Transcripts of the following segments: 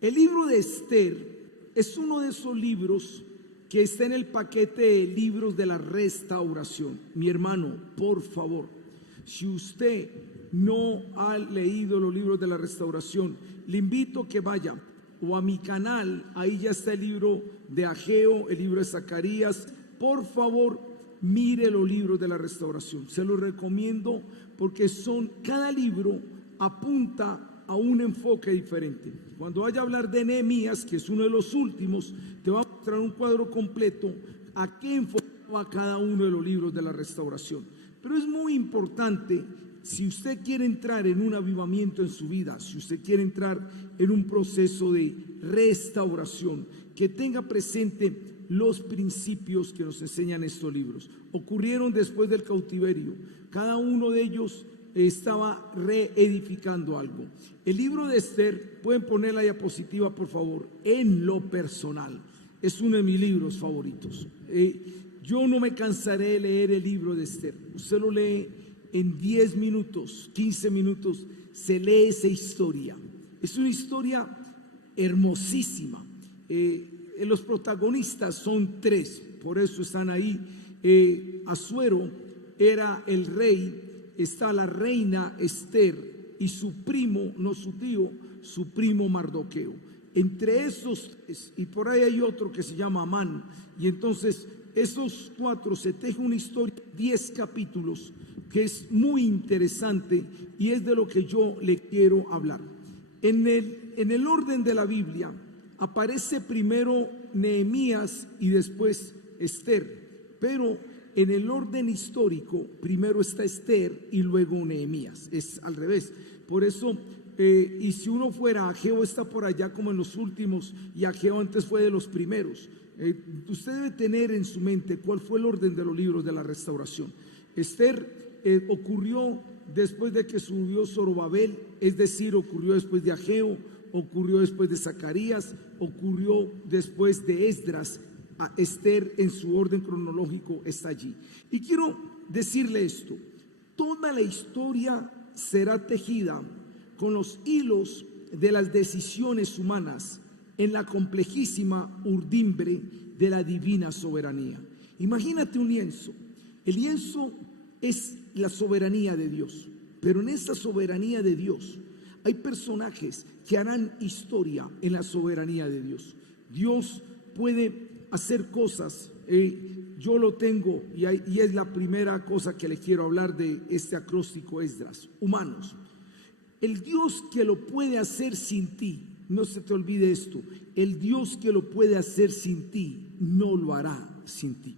El libro de Esther es uno de esos libros que está en el paquete de libros de la restauración. Mi hermano, por favor, si usted no ha leído los libros de la restauración, le invito a que vaya o a mi canal. Ahí ya está el libro de Ageo, el libro de Zacarías. Por favor, mire los libros de la restauración. Se los recomiendo porque cada libro apunta a un enfoque diferente. Cuando vaya a hablar de Nehemías, que es uno de los últimos, te va a mostrar un cuadro completo a qué enfocaba cada uno de los libros de la restauración. Pero es muy importante, si usted quiere entrar en un avivamiento en su vida, si usted quiere entrar en un proceso de restauración, que tenga presente los principios que nos enseñan estos libros. Ocurrieron después del cautiverio. Cada uno de ellos estaba reedificando algo. El libro de Esther, pueden poner la diapositiva por favor. En lo personal es uno de mis libros favoritos. Yo no me cansaré de leer el libro de Esther. Usted lo lee en 10 minutos, 15 minutos, se lee esa historia. Es una historia hermosísima. Los protagonistas son 3, por eso están ahí. Asuero era el rey, está la reina Esther y su primo, no su tío, su primo Mardoqueo. Entre esos 3, y por ahí hay otro que se llama Amán, y entonces esos 4 se teje una historia, 10 capítulos, que es muy interesante y es de lo que yo le quiero hablar. En el orden de la Biblia aparece primero Nehemías y después Esther, pero en el orden histórico primero está Esther y luego Nehemías, es al revés. Por eso, y si uno fuera, Ageo está por allá como en los últimos y Ageo antes fue de los primeros. Usted debe tener en su mente cuál fue el orden de los libros de la restauración. Esther ocurrió después de que subió Zorobabel, es decir, ocurrió después de Ageo, ocurrió después de Zacarías, ocurrió después de Esdras. Esther en su orden cronológico está allí. Y quiero decirle esto: toda la historia será tejida con los hilos de las decisiones humanas en la complejísima urdimbre de la divina soberanía. Imagínate un lienzo. El lienzo es la soberanía de Dios, pero en esa soberanía de Dios hay personajes que harán historia en la soberanía de Dios. Dios puede hacer cosas, yo lo tengo y es la primera cosa que le quiero hablar de este acróstico Esdras. Humanos, el Dios que lo puede hacer sin ti, no se te olvide esto, el Dios que lo puede hacer sin ti no lo hará sin ti.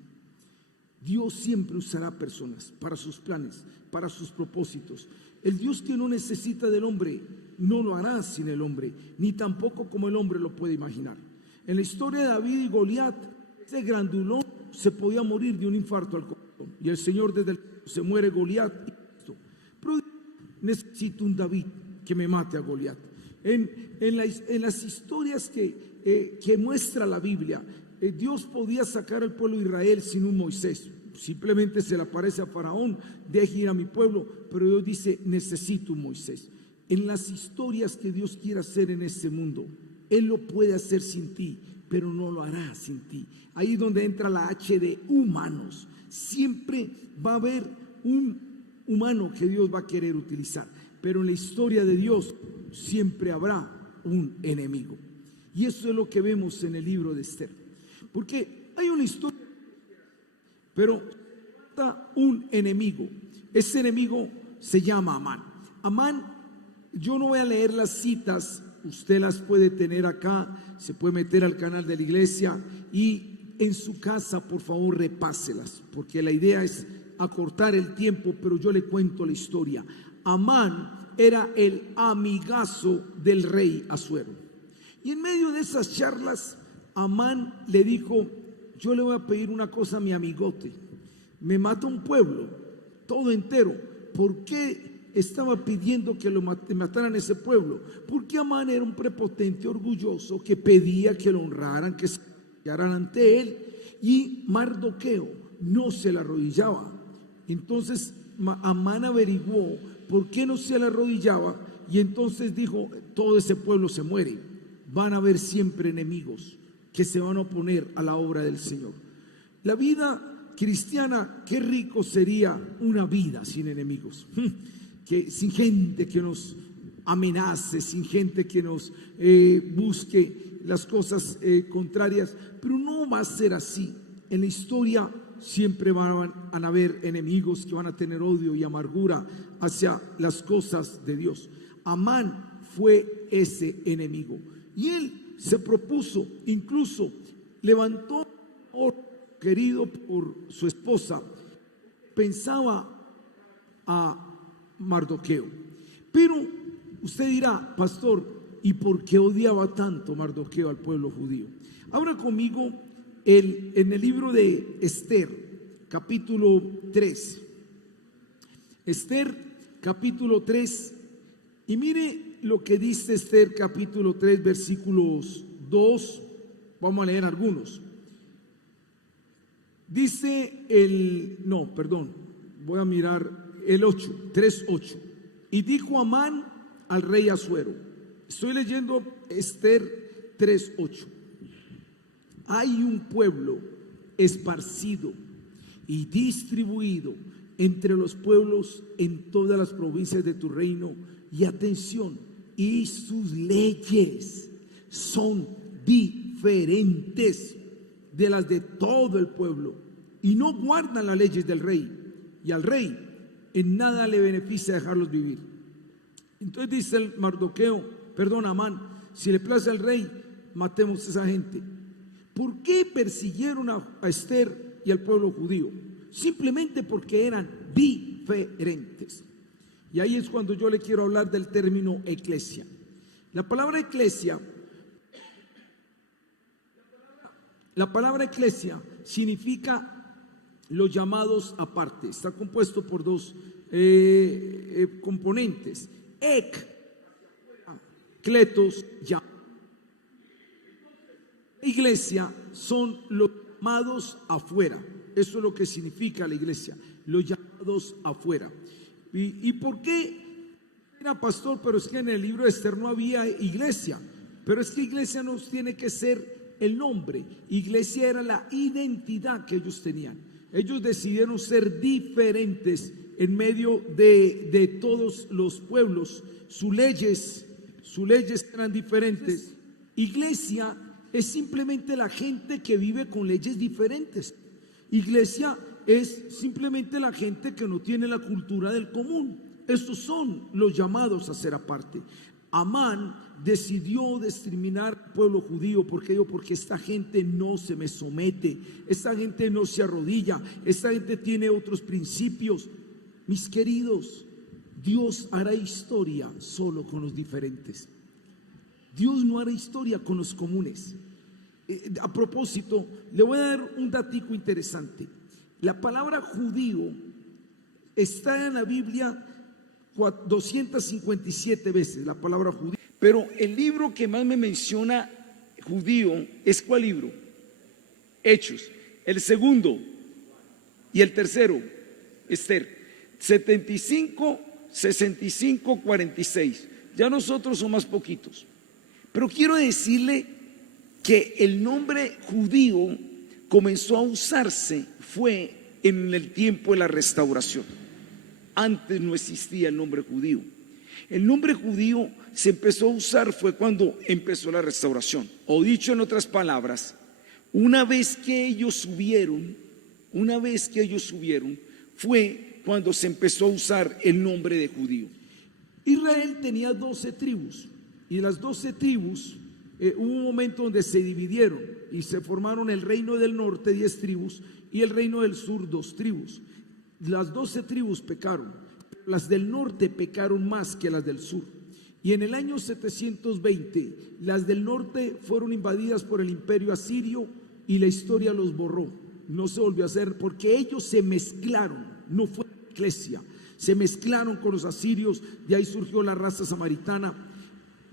Dios siempre usará personas para sus planes, para sus propósitos. El Dios que no necesita del hombre no lo hará sin el hombre, ni tampoco como el hombre lo puede imaginar. En la historia de David y Goliat, ese grandulón se podía morir de un infarto al corazón, y el Señor desde el se muere Goliat. Pero necesito un David que me mate a Goliat. En las historias que muestra la Biblia, Dios podía sacar al pueblo de Israel sin un Moisés. Simplemente se le aparece a Faraón: deje ir a mi pueblo. Pero Dios dice: necesito un Moisés. En las historias que Dios quiere hacer en este mundo, Él lo puede hacer sin ti, pero no lo hará sin ti. Ahí es donde entra la H de humanos. Siempre va a haber un humano que Dios va a querer utilizar, pero en la historia de Dios siempre habrá un enemigo. Y eso es lo que vemos en el libro de Esther, porque hay una historia, pero está un enemigo. Ese enemigo se llama Amán. Amán, yo no voy a leer las citas, usted las puede tener acá, se puede meter al canal de la iglesia y en su casa por favor repáselas, porque la idea es acortar el tiempo, pero yo le cuento la historia. Amán era el amigazo del rey Asuero, y en medio de esas charlas Amán le dijo: yo le voy a pedir una cosa a mi amigote, me mata un pueblo todo entero. ¿Por qué estaba pidiendo que lo mataran ese pueblo? Porque Amán era un prepotente orgulloso que pedía que lo honraran, que se arrodillaran ante él, y Mardoqueo no se le arrodillaba. Entonces Amán averiguó por qué no se le arrodillaba, y entonces dijo: todo ese pueblo se muere, van a haber siempre enemigos que se van a oponer a la obra del Señor. La vida cristiana, qué rico sería una vida sin enemigos, sin gente que nos amenace, sin gente que nos busque las cosas contrarias, pero no va a ser así. En la historia siempre van a haber enemigos que van a tener odio y amargura hacia las cosas de Dios. Amán fue ese enemigo y él se propuso, incluso levantó querido por su esposa, pensaba a Mardoqueo. Pero usted dirá, pastor, ¿y por qué odiaba tanto Mardoqueo al pueblo judío? Abra conmigo en el libro de Esther, capítulo 3. Esther, capítulo 3. Y mire lo que dice Esther, capítulo 3, versículos 2. Vamos a leer algunos. Dice voy a mirar el 8, 3:8. Y dijo Amán al rey Asuero. Estoy leyendo Esther 3:8. Hay un pueblo esparcido y distribuido entre los pueblos en todas las provincias de tu reino, y atención, y sus leyes son diferentes de las de todo el pueblo, y no guardan las leyes del rey, y al rey en nada le beneficia dejarlos vivir. Entonces dice el Amán, si le place al rey, matemos a esa gente. ¿Por qué persiguieron a Esther y al pueblo judío? Simplemente porque eran diferentes. Y ahí es cuando yo le quiero hablar del término eclesia. La palabra eclesia significa los llamados aparte. Está compuesto por dos componentes. Kletos, llamados. La iglesia son los llamados afuera. Eso es lo que significa la iglesia, los llamados afuera. ¿Y por qué? Era pastor, pero es que en el libro de Esther no había iglesia. Pero es que iglesia no tiene que ser el nombre. Iglesia era la identidad que ellos tenían. Ellos decidieron ser diferentes en medio de todos los pueblos. Sus leyes eran diferentes. Iglesia es simplemente la gente que vive con leyes diferentes. Iglesia es simplemente la gente que no tiene la cultura del común. Estos son los llamados a ser aparte. Amán decidió discriminar al pueblo judío. ¿Por qué? Porque esta gente no se me somete, esta gente no se arrodilla, esta gente tiene otros principios. Mis queridos, Dios hará historia solo con los diferentes. Dios no hará historia con los comunes. A propósito, le voy a dar un datico interesante. La palabra judío está en la Biblia 257 veces, la palabra judío. Pero el libro que más me menciona judío es ¿cuál libro? Hechos. El segundo y el tercero, Esther. 75, 65, 46. Ya nosotros somos más poquitos. Pero quiero decirle que el nombre judío comenzó a usarse fue en el tiempo de la restauración. Antes no existía el nombre judío. El nombre judío se empezó a usar fue cuando empezó la restauración. O dicho en otras palabras, una vez que ellos subieron, fue cuando se empezó a usar el nombre de judío. Israel tenía 12 tribus y las 12 tribus hubo un momento donde se dividieron y se formaron el reino del norte, 10 tribus, y el reino del sur, 2 tribus. Las 12 tribus pecaron, las del norte pecaron más que las del sur. Y en el año 720, las del norte fueron invadidas por el imperio asirio y la historia los borró. No se volvió a hacer porque ellos se mezclaron, no fue iglesia, se mezclaron con los asirios, de ahí surgió la raza samaritana.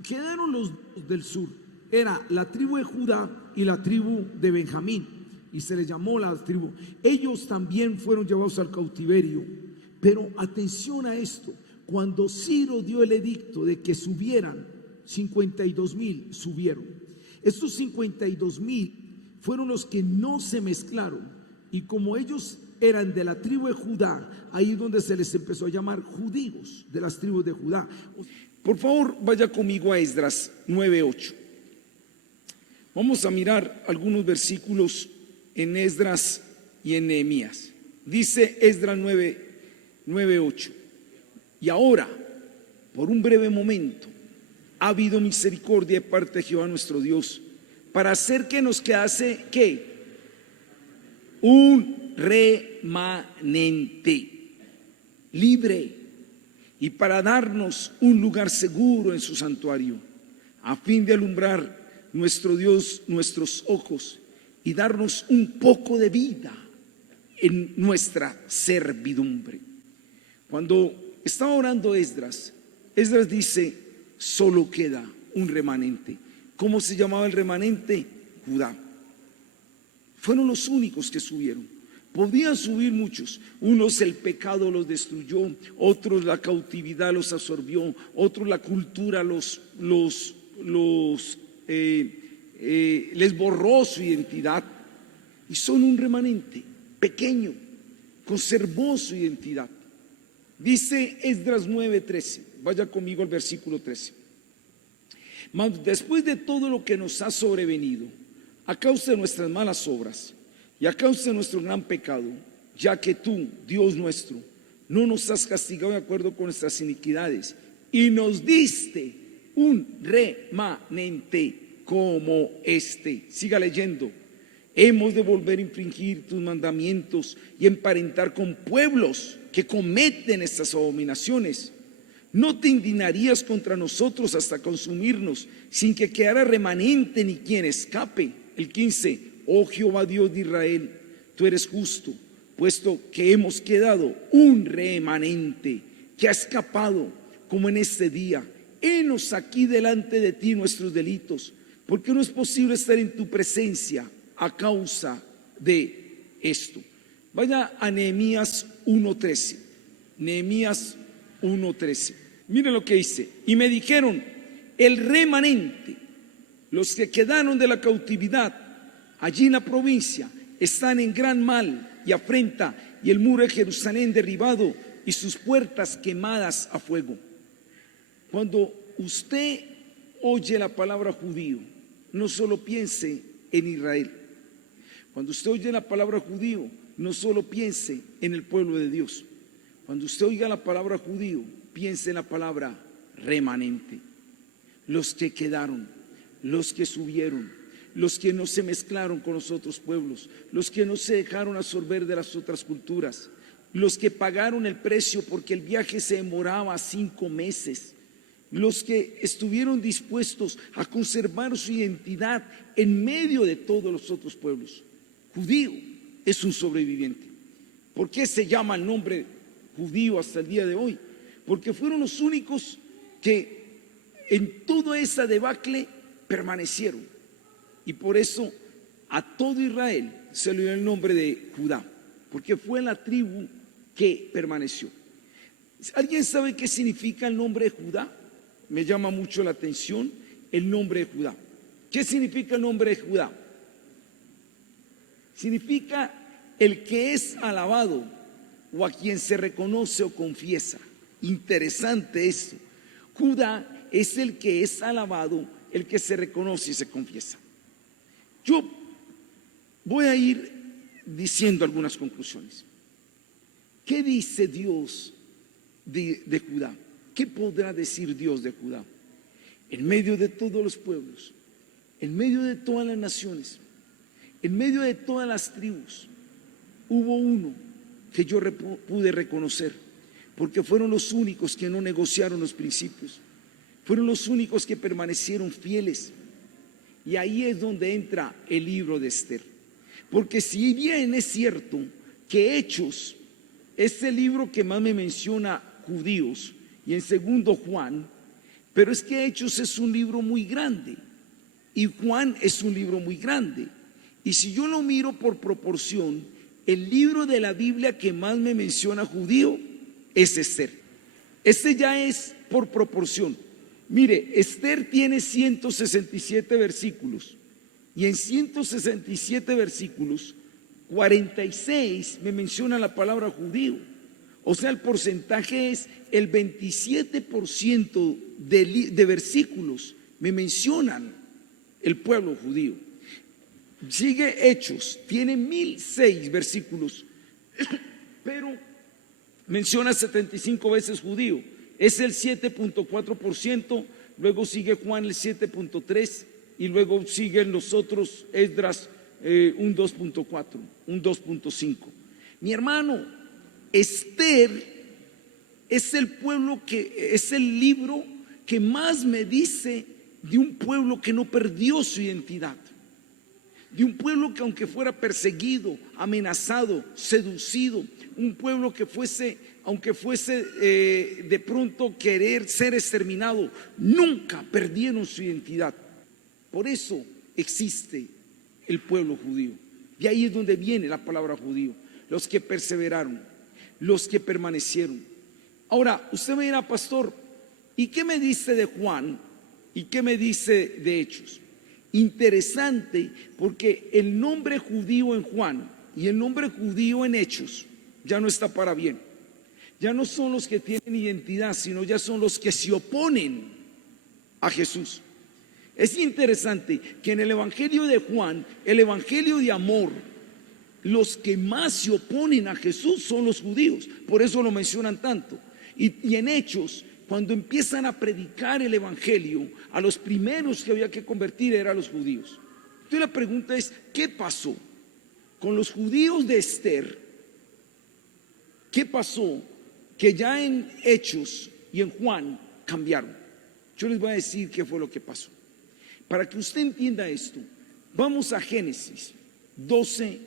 Quedaron los del sur, era la tribu de Judá y la tribu de Benjamín, y se les llamó la tribu. Ellos también fueron llevados al cautiverio. Pero atención a esto, cuando Ciro dio el edicto de que subieran 52,000 subieron. Estos 52,000 fueron los que no se mezclaron, y como ellos eran de la tribu de Judá, ahí es donde se les empezó a llamar judíos, de las tribus de Judá. Por favor, vaya conmigo a Esdras 9:8. Vamos a mirar algunos versículos en Esdras y en Nehemías. Dice Esdras 9:8. Y ahora, por un breve momento, ha habido misericordia de parte de Jehová nuestro Dios, para hacer que nos quedase, ¿qué? Un remanente libre, y para darnos un lugar seguro en su santuario, a fin de alumbrar nuestro Dios nuestros ojos y darnos un poco de vida en nuestra servidumbre. Cuando estaba orando Esdras dice: solo queda un remanente. ¿Cómo se llamaba el remanente? Judá. Fueron los únicos que subieron. Podían subir muchos. Unos el pecado los destruyó, otros la cautividad los absorbió, otros la cultura les borró su identidad. Y son un remanente pequeño, conservó su identidad. Dice Esdras 9:13, vaya conmigo al versículo 13. Mas después de todo lo que nos ha sobrevenido, a causa de nuestras malas obras y a causa de nuestro gran pecado, ya que tú, Dios nuestro, no nos has castigado de acuerdo con nuestras iniquidades, y nos diste un remanente como este. Siga leyendo. Hemos de volver a infringir tus mandamientos y emparentar con pueblos que cometen estas abominaciones. ¿No te indignarías contra nosotros hasta consumirnos, sin que quedara remanente ni quien escape? El 15. Oh Jehová Dios de Israel, tú eres justo, puesto que hemos quedado un remanente que ha escapado como en este día. Henos aquí delante de ti nuestros delitos, porque no es posible estar en tu presencia a causa de esto. Vaya a Nehemías 1:13. Nehemías 1:13. Miren lo que dice. Y me dijeron: el remanente, los que quedaron de la cautividad allí en la provincia, están en gran mal y afrenta, y el muro de Jerusalén derribado y sus puertas quemadas a fuego. Cuando usted oye la palabra judío, no solo piense en Israel. Cuando usted oye la palabra judío, no solo piense en el pueblo de Dios. Cuando usted oiga la palabra judío, piense en la palabra remanente. Los que quedaron, los que subieron, los que no se mezclaron con los otros pueblos, los que no se dejaron absorber de las otras culturas, los que pagaron el precio porque el viaje se demoraba 5 meses, los que estuvieron dispuestos a conservar su identidad en medio de todos los otros pueblos. Judío es un sobreviviente. ¿Por qué se llama el nombre judío hasta el día de hoy? Porque fueron los únicos que en toda esa debacle permanecieron. Y por eso a todo Israel se le dio el nombre de Judá, porque fue la tribu que permaneció. ¿Alguien sabe qué significa el nombre de Judá? Me llama mucho la atención el nombre de Judá. ¿Qué significa el nombre de Judá? Significa el que es alabado o a quien se reconoce o confiesa. Interesante esto. Judá es el que es alabado, el que se reconoce y se confiesa. Yo voy a ir diciendo algunas conclusiones. ¿Qué dice Dios de Judá? ¿Qué podrá decir Dios de Judá? En medio de todos los pueblos, en medio de todas las naciones, en medio de todas las tribus, hubo uno que yo pude reconocer, porque fueron los únicos que no negociaron los principios, fueron los únicos que permanecieron fieles. Y ahí es donde entra el libro de Esther. Porque si bien es cierto que Hechos es el libro que más me menciona judíos, y en segundo Juan, pero es que Hechos es un libro muy grande y Juan es un libro muy grande. Y si yo lo miro por proporción, el libro de la Biblia que más me menciona judío es Esther. Este ya es por proporción. Mire, Esther tiene 167 versículos y en 167 versículos 46 me menciona la palabra judío. O sea, el porcentaje es el 27% de versículos me mencionan el pueblo judío. Sigue Hechos, tiene 1006 versículos, pero menciona 75 veces judío, es el 7.4%, luego sigue Juan el 7.3% y luego siguen los otros, Esdras un 2.4, un 2.5. Mi hermano, Esther es el pueblo que es el libro que más me dice de un pueblo que no perdió su identidad, de un pueblo que aunque fuera perseguido, amenazado, seducido, un pueblo que fuese, aunque fuese de pronto querer ser exterminado, nunca perdieron su identidad. Por eso existe el pueblo judío. Y ahí es donde viene la palabra judío, los que perseveraron, los que permanecieron. Ahora, usted me dirá, pastor, ¿y qué me dice de Juan? ¿Y qué me dice de Hechos? Interesante, porque el nombre judío en Juan y el nombre judío en Hechos ya no está para bien. Ya no son los que tienen identidad, sino ya son los que se oponen a Jesús. Es interesante que en el evangelio de Juan, el evangelio de amor, los que más se oponen a Jesús son los judíos. Por eso lo mencionan tanto. Y en Hechos, cuando empiezan a predicar el evangelio, a los primeros que había que convertir eran los judíos. Entonces la pregunta es, ¿qué pasó con los judíos de Esther? ¿Qué pasó? Que ya en Hechos y en Juan cambiaron. Yo les voy a decir qué fue lo que pasó. Para que usted entienda esto, vamos a Génesis 12,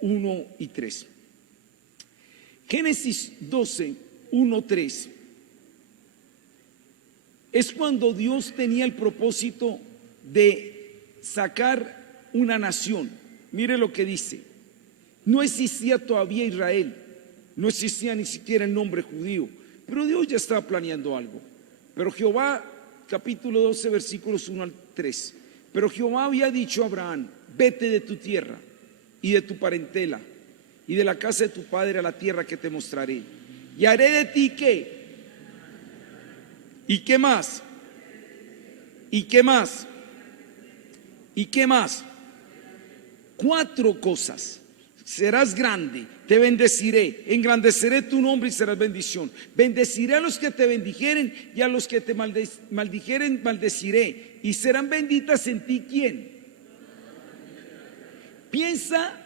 1 y 3. Génesis 12, 1, 3. Es cuando Dios tenía el propósito de sacar una nación. Mire lo que dice. No existía todavía Israel, no existía ni siquiera el nombre judío, pero Dios ya estaba planeando algo. Pero Jehová, capítulo 12, versículos 1 al 3. Pero Jehová había dicho a Abraham: vete de tu tierra y de tu parentela y de la casa de tu padre a la tierra que te mostraré. Y haré de ti ¿qué? ¿Y qué más? ¿Y qué más? ¿Y qué más? 4 cosas. Serás grande, te bendeciré, engrandeceré tu nombre y serás bendición. Bendeciré a los que te bendijeren y a los que te maldijeren maldeciré. Y serán benditas en ti ¿quién? Piensa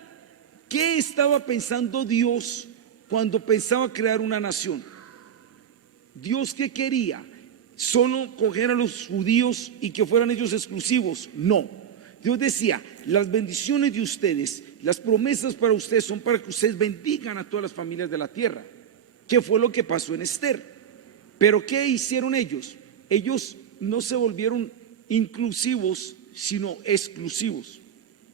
qué estaba pensando Dios cuando pensaba crear una nación. Dios, ¿qué quería? ¿Solo coger a los judíos y que fueran ellos exclusivos? No. Dios decía, las bendiciones de ustedes, las promesas para ustedes son para que ustedes bendigan a todas las familias de la tierra. ¿Qué fue lo que pasó en Esther? Pero ¿qué hicieron ellos? Ellos no se volvieron inclusivos, sino exclusivos.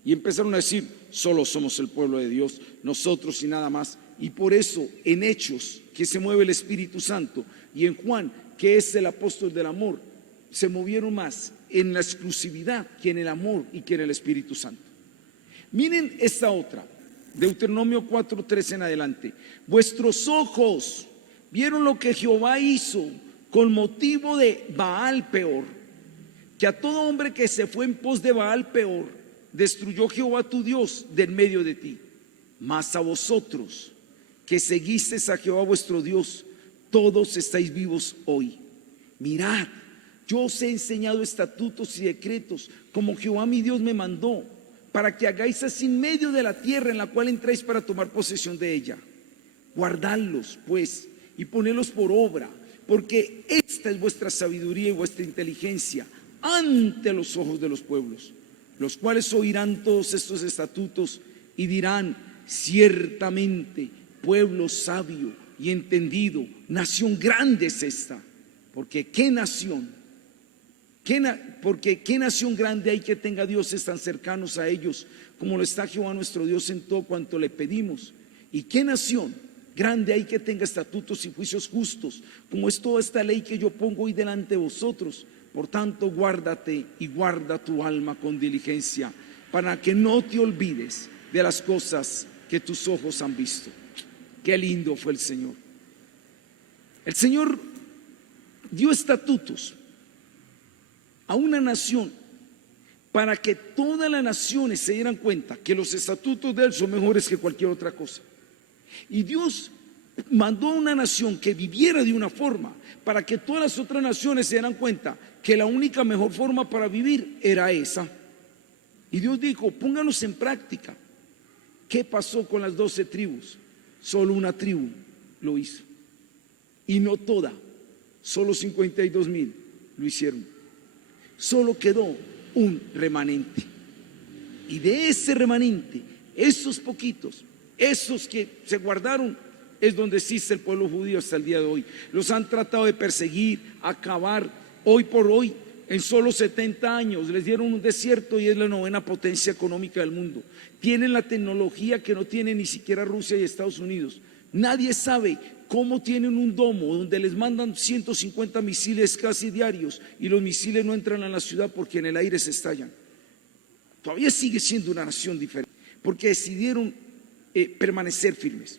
Y empezaron a decir, solo somos el pueblo de Dios, nosotros y nada más. Y por eso en Hechos, que se mueve el Espíritu Santo, y en Juan, que es el apóstol del amor, se movieron más en la exclusividad que en el amor y que en el Espíritu Santo. Miren esta otra, Deuteronomio 4:3 en adelante. Vuestros ojos vieron lo que Jehová hizo con motivo de Baal Peor, que a todo hombre que se fue en pos de Baal Peor destruyó Jehová tu Dios de en medio de ti. Mas a vosotros que seguisteis a Jehová vuestro Dios, todos estáis vivos hoy. Mirad, yo os he enseñado estatutos y decretos como Jehová mi Dios me mandó, para que hagáis así en medio de la tierra en la cual entráis para tomar posesión de ella. Guardadlos pues y ponedlos por obra, porque esta es vuestra sabiduría y vuestra inteligencia ante los ojos de los pueblos, los cuales oirán todos estos estatutos y dirán: ciertamente pueblo sabio y entendido, nación grande es esta. Porque qué nación, porque qué nación grande hay que tenga dioses tan cercanos a ellos como lo está Jehová nuestro Dios en todo cuanto le pedimos. Y qué nación Grande hay que tenga estatutos y juicios justos, como es toda esta ley que yo pongo hoy delante de vosotros. Por tanto, guárdate y guarda tu alma con diligencia, para que no te olvides de las cosas que tus ojos han visto. Qué lindo fue el Señor. El Señor dio estatutos a una nación para que todas las naciones se dieran cuenta que los estatutos de Él son mejores que cualquier otra cosa. Y Dios mandó a una nación que viviera de una forma para que todas las otras naciones se dieran cuenta que la única mejor forma para vivir era esa. Y Dios dijo, pónganos en práctica. ¿Qué pasó con las 12 tribus? Solo una tribu lo hizo. Y no toda, solo 52,000 lo hicieron. Solo quedó un remanente. Y de ese remanente, esos poquitos, esos que se guardaron, es donde existe el pueblo judío hasta el día de hoy. Los han tratado de perseguir, acabar. Hoy por hoy, en solo 70 años, les dieron un desierto y es la 9ª potencia económica del mundo. Tienen la tecnología que no tiene ni siquiera Rusia y Estados Unidos. Nadie sabe cómo tienen un domo donde les mandan 150 misiles casi diarios y los misiles no entran a la ciudad porque en el aire se estallan. Todavía sigue siendo una nación diferente porque decidieron permanecer firmes.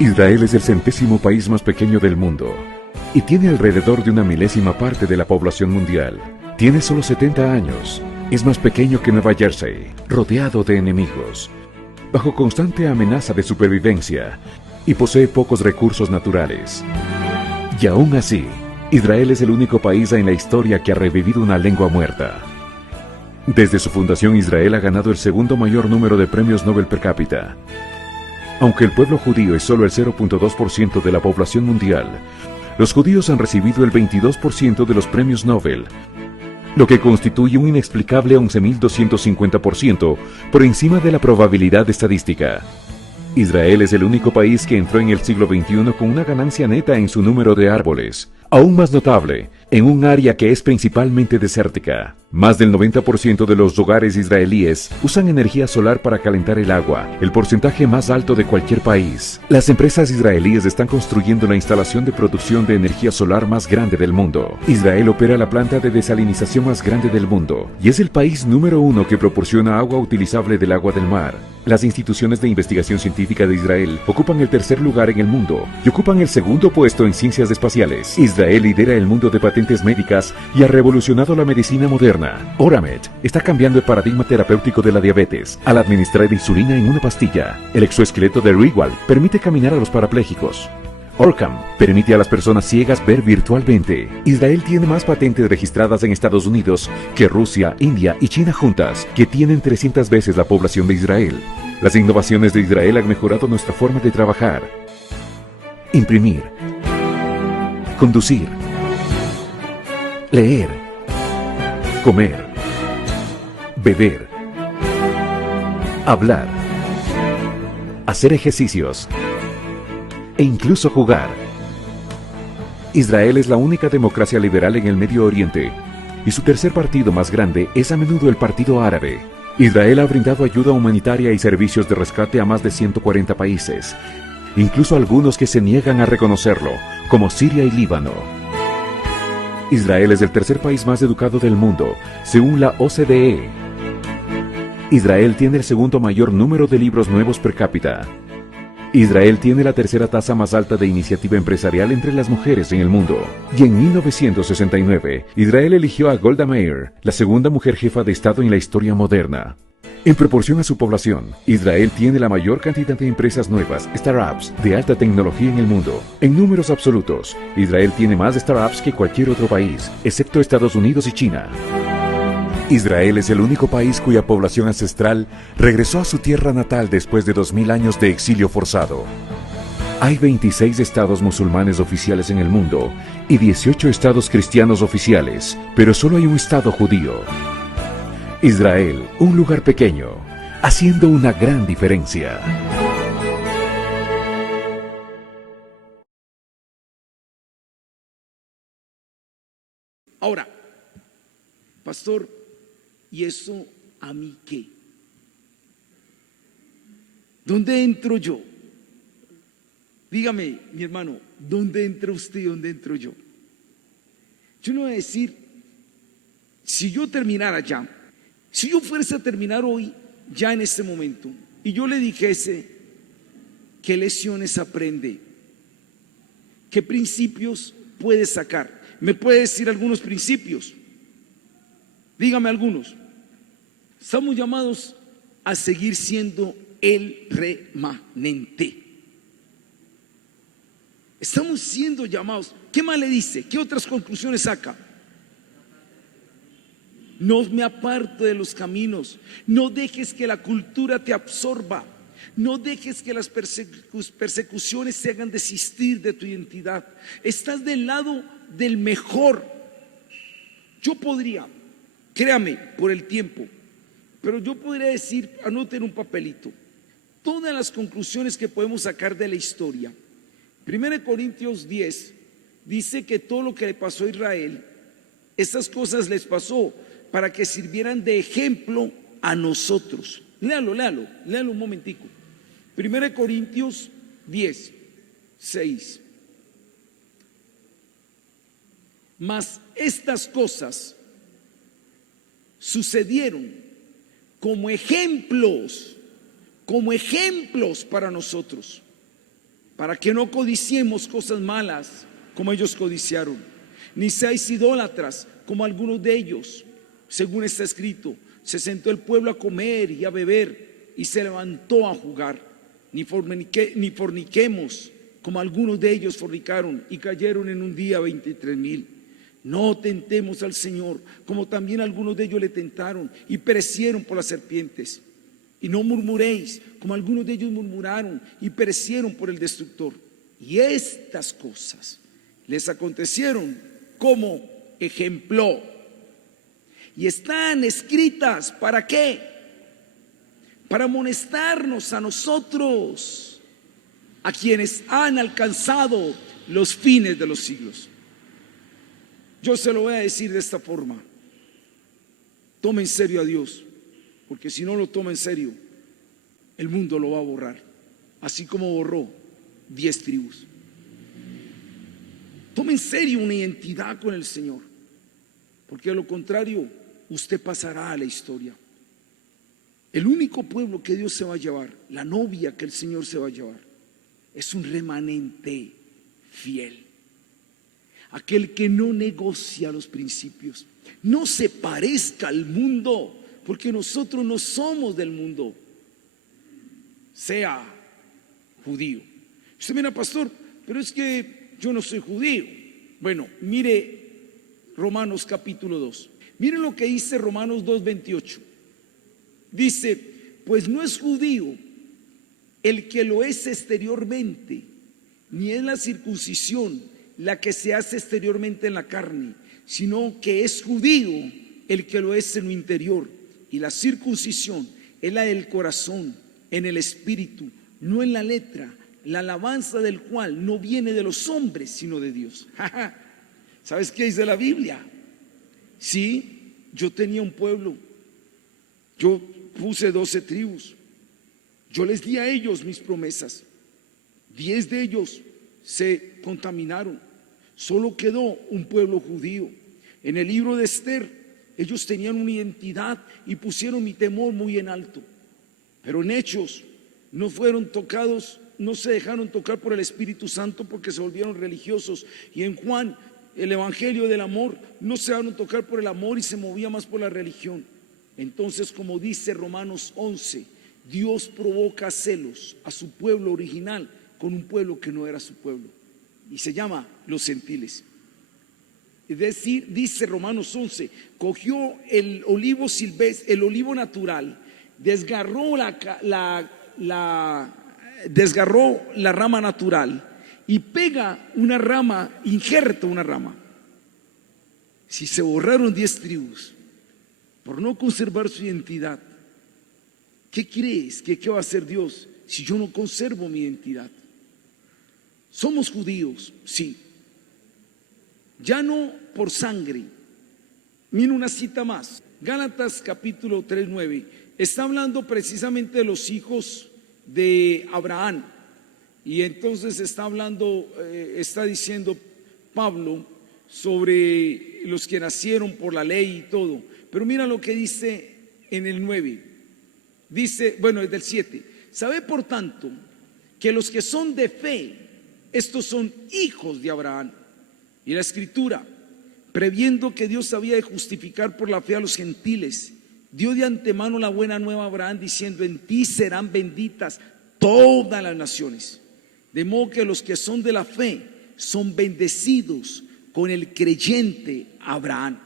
Israel es el 100º país más pequeño del mundo y tiene alrededor de una milésima parte de la población mundial. Tiene solo 70 años. Es más pequeño que Nueva Jersey, rodeado de enemigos, bajo constante amenaza de supervivencia y posee pocos recursos naturales. Y aún así, Israel es el único país en la historia que ha revivido una lengua muerta. Desde su fundación, Israel ha ganado el segundo mayor número de premios Nobel per cápita. Aunque el pueblo judío es solo el 0.2% de la población mundial, los judíos han recibido el 22% de los premios Nobel, lo que constituye un inexplicable 11.250% por encima de la probabilidad estadística. Israel es el único país que entró en el siglo XXI con una ganancia neta en su número de árboles, aún más notable, en un área que es principalmente desértica. Más del 90% de los hogares israelíes usan energía solar para calentar el agua, el porcentaje más alto de cualquier país. Las empresas israelíes están construyendo la instalación de producción de energía solar más grande del mundo. Israel opera la planta de desalinización más grande del mundo y es el país número 1 que proporciona agua utilizable del agua del mar. Las instituciones de investigación científica de Israel ocupan el 3er lugar en el mundo y ocupan el 2º puesto en ciencias espaciales. Israel lidera el mundo de patentes médicas y ha revolucionado la medicina moderna. Oramed está cambiando el paradigma terapéutico de la diabetes al administrar insulina en una pastilla. El exoesqueleto de Rewald permite caminar a los parapléjicos. Orcam permite a las personas ciegas ver virtualmente. Israel tiene más patentes registradas en Estados Unidos que Rusia, India y China juntas, que tienen 300 veces la población de Israel. Las innovaciones de Israel han mejorado nuestra forma de trabajar, imprimir, conducir, leer, comer, beber, hablar, hacer ejercicios e incluso jugar. Israel es la única democracia liberal en el Medio Oriente y su tercer partido más grande es a menudo el Partido Árabe. Israel ha brindado ayuda humanitaria y servicios de rescate a más de 140 países, incluso algunos que se niegan a reconocerlo, como Siria y Líbano. Israel es el tercer país más educado del mundo, según la OCDE. Israel tiene el segundo mayor número de libros nuevos per cápita. Israel tiene la tercera tasa más alta de iniciativa empresarial entre las mujeres en el mundo. Y en 1969, Israel eligió a Golda Meir, la segunda mujer jefa de Estado en la historia moderna. En proporción a su población, Israel tiene la mayor cantidad de empresas nuevas, startups, de alta tecnología en el mundo. En números absolutos, Israel tiene más startups que cualquier otro país, excepto Estados Unidos y China. Israel es el único país cuya población ancestral regresó a su tierra natal después de 2000 años de exilio forzado. Hay 26 estados musulmanes oficiales en el mundo y 18 estados cristianos oficiales, pero solo hay un estado judío. Israel, un lugar pequeño, haciendo una gran diferencia. Ahora, pastor, ¿y eso a mí qué? ¿Dónde entro yo? Dígame, mi hermano, ¿dónde entra usted y dónde entro yo? Yo le voy a decir, si yo terminara ya, si yo fuese a terminar hoy, ya en este momento, y yo le dijese, ¿qué lecciones aprende? ¿Qué principios puede sacar? ¿Me puede decir algunos principios? Dígame algunos. Estamos llamados a seguir siendo el remanente. Estamos siendo llamados. ¿Qué más le dice? ¿Qué otras conclusiones saca? No me aparto de los caminos. No dejes que la cultura te absorba. No dejes que las persecuciones te hagan desistir de tu identidad. Estás del lado del mejor. Yo podría, créame, por el tiempo, pero yo podría decir, anoten un papelito, todas las conclusiones que podemos sacar de la historia. 1 Corintios 10 dice que todo lo que le pasó a Israel, estas cosas les pasó para que sirvieran de ejemplo a nosotros. Léalo un momentico. 1 Corintios 10, 6. Mas estas cosas sucedieron como ejemplos para nosotros, para que no codiciemos cosas malas como ellos codiciaron, ni seáis idólatras como algunos de ellos. Según está escrito, se sentó el pueblo a comer y a beber y se levantó a jugar. Ni forniquemos como algunos de ellos fornicaron y cayeron en un día 23,000. No tentemos al Señor como también algunos de ellos le tentaron y perecieron por las serpientes. Y no murmuréis como algunos de ellos murmuraron y perecieron por el destructor. Y estas cosas les acontecieron como ejemplo. Y están escritas, ¿para qué? Para amonestarnos a nosotros, a quienes han alcanzado los fines de los siglos. Yo se lo voy a decir de esta forma: tome en serio a Dios, porque si no lo toma en serio, el mundo lo va a borrar, así como borró 10 tribus. Tome en serio una identidad con el Señor, porque de lo contrario usted pasará a la historia. El único pueblo que Dios se va a llevar, la novia que el Señor se va a llevar, es un remanente fiel. Aquel que no negocia los principios, no se parezca al mundo, porque nosotros no somos del mundo. Sea judío. Usted mira, pastor, pero es que yo no soy judío. Bueno, mire Romanos capítulo 2. Miren lo que dice Romanos 2:28. Dice, pues no es judío el que lo es exteriormente, ni es la circuncisión la que se hace exteriormente en la carne, sino que es judío el que lo es en lo interior. Y la circuncisión es la del corazón, en el espíritu, no en la letra, la alabanza del cual no viene de los hombres, sino de Dios. ¿Sabes qué dice la Biblia? Sí, yo tenía un pueblo, yo puse 12 tribus, yo les di a ellos mis promesas, 10 de ellos se contaminaron, solo quedó un pueblo judío. En el libro de Esther, ellos tenían una identidad y pusieron mi temor muy en alto, pero en Hechos no fueron tocados, no se dejaron tocar por el Espíritu Santo porque se volvieron religiosos. Y en Juan, el evangelio del amor, no se dejaron tocar por el amor y se movía más por la religión. Entonces, como dice Romanos 11, Dios provoca celos a su pueblo original con un pueblo que no era su pueblo, y se llama los gentiles. Es decir, dice Romanos 11, cogió el olivo silvestre, el olivo natural, desgarró desgarró la rama natural y pega una rama, injerta una rama. Si se borraron 10 tribus por no conservar su identidad, ¿qué crees que qué va a hacer Dios si yo no conservo mi identidad? Somos judíos, sí, ya no por sangre. Mira una cita más, Gálatas capítulo 3:9, está hablando precisamente de los hijos de Abraham. Y entonces está hablando, está diciendo Pablo sobre los que nacieron por la ley y todo. Pero mira lo que dice en el 9. Dice, bueno, es del 7. Sabe por tanto que los que son de fe, estos son hijos de Abraham. Y la escritura, previendo que Dios había de justificar por la fe a los gentiles, dio de antemano la buena nueva a Abraham, diciendo: en ti serán benditas todas las naciones. De modo que los que son de la fe son bendecidos con el creyente Abraham.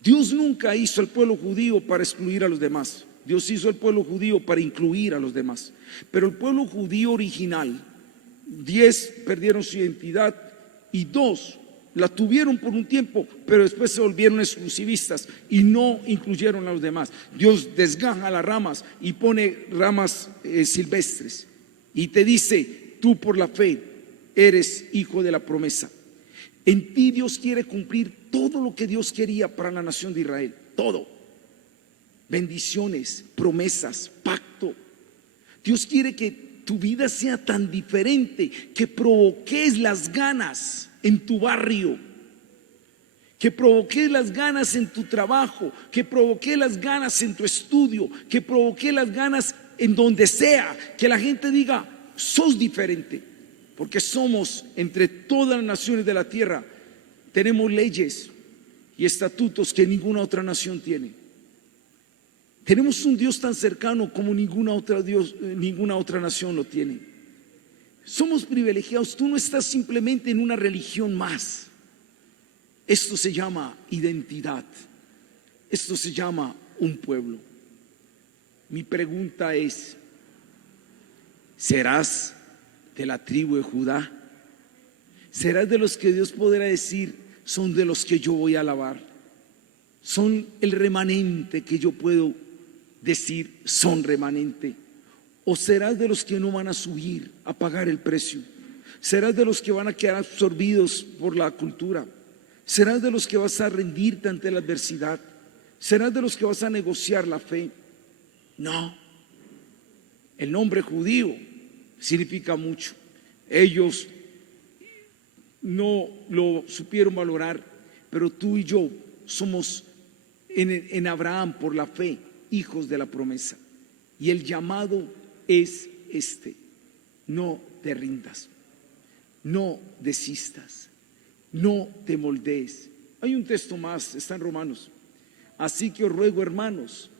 Dios nunca hizo al pueblo judío para excluir a los demás. Dios hizo al pueblo judío para incluir a los demás. Pero el pueblo judío original, 10 perdieron su identidad y 2 la tuvieron por un tiempo, pero después se volvieron exclusivistas y no incluyeron a los demás. Dios desgaja las ramas y pone ramas silvestres y te dice: tú por la fe eres hijo de la promesa. En ti Dios quiere cumplir todo lo que Dios quería para la nación de Israel, todo. Bendiciones, promesas, pacto. Dios quiere que tu vida sea tan diferente que provoques las ganas en tu barrio, que provoques las ganas en tu trabajo, que provoques las ganas en tu estudio, que provoques las ganas en donde sea, que la gente diga: sos diferente. Porque somos, entre todas las naciones de la tierra, tenemos leyes y estatutos que ninguna otra nación tiene. Tenemos un Dios tan cercano como ninguna otra nación lo tiene. Somos privilegiados. Tú no estás simplemente en una religión más. Esto se llama identidad. Esto se llama un pueblo. Mi pregunta es: ¿serás de la tribu de Judá? ¿Serás de los que Dios podrá decir: son de los que yo voy a alabar? Son el remanente que yo puedo decir: son remanente. ¿O serás de los que no van a subir a pagar el precio? ¿Serás de los que van a quedar absorbidos por la cultura? ¿Serás de los que vas a rendirte ante la adversidad? ¿Serás de los que vas a negociar la fe? No. El nombre judío significa mucho. Ellos no lo supieron valorar, pero tú y yo somos en Abraham por la fe hijos de la promesa. Y el llamado es este: no te rindas, no desistas, no te moldees. Hay un texto más, está en Romanos. Así que os ruego, hermanos,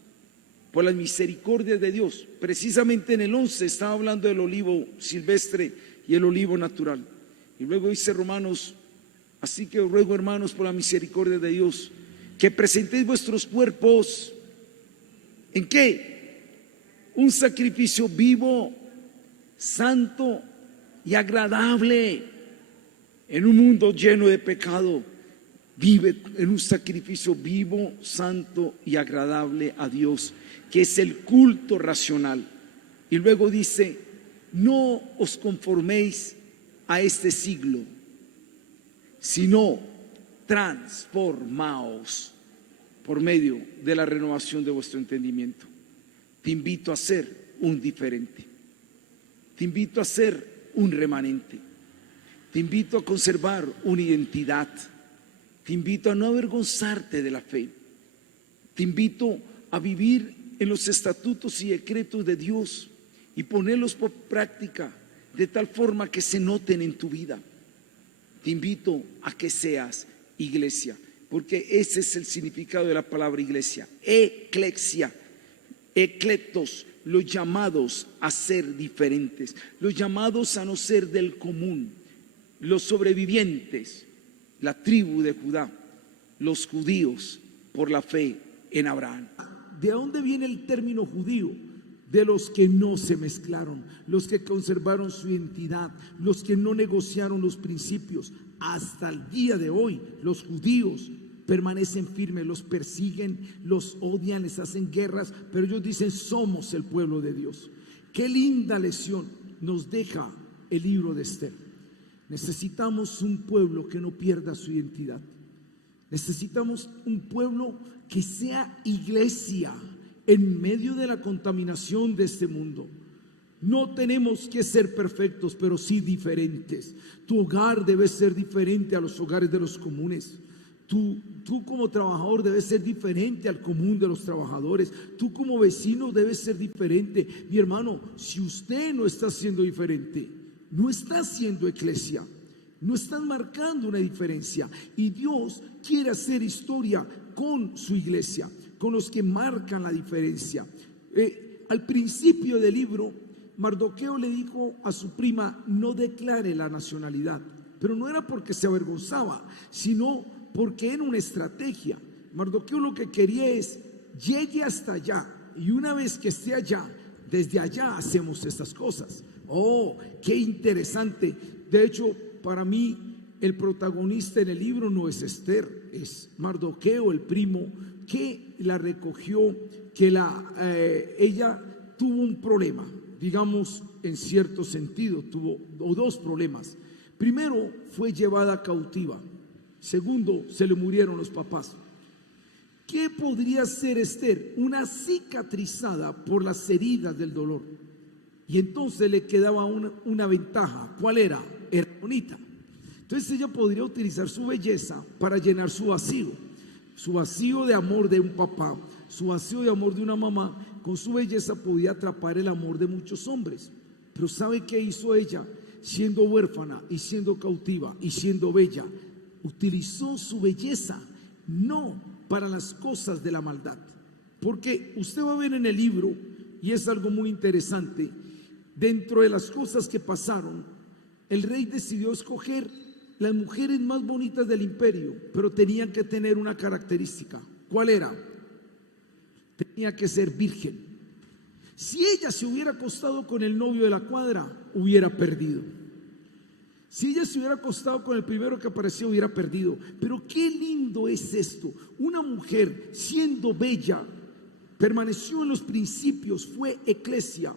por las misericordias de Dios. Precisamente en el 11 estaba hablando del olivo silvestre y el olivo natural. Y luego dice Romanos: así que os ruego, hermanos, por la misericordia de Dios, que presentéis vuestros cuerpos, ¿en qué? Un sacrificio vivo, santo y agradable. En un mundo lleno de pecado, vive en un sacrificio vivo, santo y agradable a Dios, que es el culto racional. Y luego dice: no os conforméis a este siglo, sino transformaos por medio de la renovación de vuestro entendimiento. Te invito a ser un diferente. Te invito a ser un remanente. Te invito a conservar una identidad. Te invito a no avergonzarte de la fe. Te invito a vivir en los estatutos y decretos de Dios y ponerlos por práctica de tal forma que se noten en tu vida. Te invito a que seas iglesia, porque ese es el significado de la palabra iglesia. Eclesia, ecletos, los llamados a ser diferentes, los llamados a no ser del común, los sobrevivientes, la tribu de Judá, los judíos por la fe en Abraham. ¿De dónde viene el término judío? De los que no se mezclaron, los que conservaron su identidad, los que no negociaron los principios. Hasta el día de hoy los judíos permanecen firmes, los persiguen, los odian, les hacen guerras, pero ellos dicen: somos el pueblo de Dios. Qué linda lección nos deja el libro de Esther. Necesitamos un pueblo que no pierda su identidad. Necesitamos un pueblo que sea iglesia en medio de la contaminación de este mundo. No tenemos que ser perfectos, pero sí diferentes. Tu hogar debe ser diferente a los hogares de los comunes. Tú como trabajador debes ser diferente al común de los trabajadores. Tú como vecino debes ser diferente. Mi hermano, si usted no está siendo diferente, no está siendo iglesia, no están marcando una diferencia. Y Dios quiere hacer historia con su iglesia, con los que marcan la diferencia. Al principio del libro, Mardoqueo le dijo a su prima: no declare la nacionalidad. Pero no era porque se avergonzaba, sino porque era una estrategia. Mardoqueo lo que quería es: llegue hasta allá, y una vez que esté allá, desde allá hacemos estas cosas. Oh, qué interesante. De hecho, para mí el protagonista en el libro no es Esther, es Mardoqueo, el primo, que la recogió, que ella tuvo un problema, digamos, en cierto sentido, tuvo dos problemas. Primero, fue llevada cautiva. Segundo, se le murieron los papás. ¿Qué podría ser Esther? Una cicatrizada por las heridas del dolor. Y entonces le quedaba una ventaja. ¿Cuál era? Era bonita. Entonces ella podría utilizar su belleza para llenar su vacío de amor de un papá, su vacío de amor de una mamá. Con su belleza podía atrapar el amor de muchos hombres. Pero ¿sabe qué hizo ella? Siendo huérfana y siendo cautiva y siendo bella, utilizó su belleza no para las cosas de la maldad. Porque usted va a ver en el libro, y es algo muy interesante, dentro de las cosas que pasaron, el rey decidió escoger las mujeres más bonitas del imperio, pero tenían que tener una característica. ¿Cuál era? Tenía que ser virgen. Si ella se hubiera acostado con el novio de la cuadra, hubiera perdido. Si ella se hubiera acostado con el primero que apareció, hubiera perdido. Pero qué lindo es esto. Una mujer siendo bella, permaneció en los principios, fue eclesia.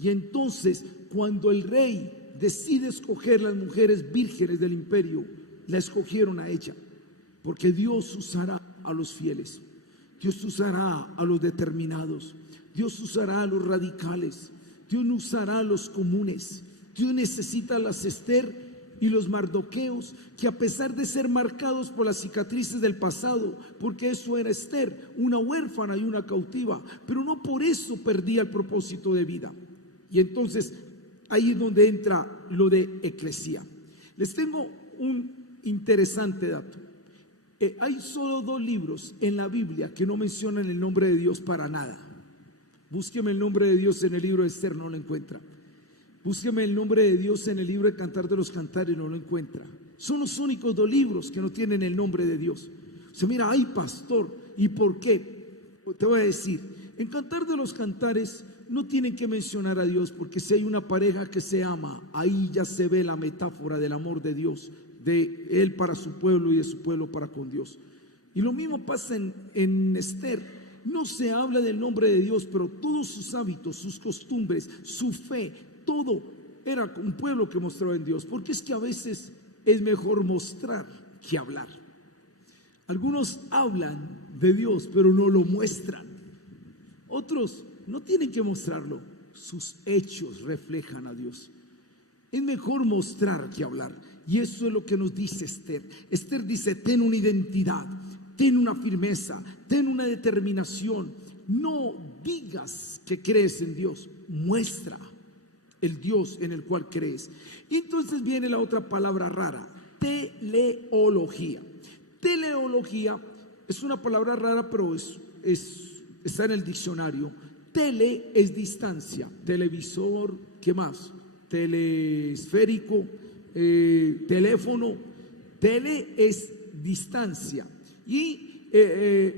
Y entonces, cuando el rey decide escoger las mujeres vírgenes del imperio, la escogieron a ella. Porque Dios usará a los fieles. Dios usará a los determinados. Dios usará a los radicales. Dios usará a los comunes. Dios necesita a las Esther y los Mardoqueos, que a pesar de ser marcados por las cicatrices del pasado, porque eso era Esther, una huérfana y una cautiva, pero no por eso perdía el propósito de vida. Y entonces ahí es donde entra lo de eclesía. Les tengo un interesante dato. Hay solo 2 libros en la Biblia que no mencionan el nombre de Dios para nada. Búsqueme el nombre de Dios en el libro de Esther, no lo encuentra. Búsqueme el nombre de Dios en el libro de Cantar de los Cantares, no lo encuentra. Son los únicos 2 libros que no tienen el nombre de Dios. O sea, mira, ay pastor, ¿y por qué? Te voy a decir, en Cantar de los Cantares no tienen que mencionar a Dios, porque si hay una pareja que se ama, ahí ya se ve la metáfora del amor de Dios, de Él para su pueblo y de su pueblo para con Dios. Y lo mismo pasa en Esther. No se habla del nombre de Dios, pero todos sus hábitos, sus costumbres, su fe, todo era un pueblo que mostraba en Dios. Porque es que a veces es mejor mostrar que hablar. Algunos hablan de Dios, pero no lo muestran. Otros no tienen que mostrarlo, sus hechos reflejan a Dios. Es mejor mostrar que hablar. Y eso es lo que nos dice Esther. Esther dice: ten una identidad, ten una firmeza, ten una determinación. No digas que crees en Dios, muestra el Dios en el cual crees. Y entonces viene la otra palabra rara: teleología. Teleología es una palabra rara, pero está en el diccionario. Tele es distancia, televisor, ¿qué más? Telesférico, teléfono. Tele es distancia y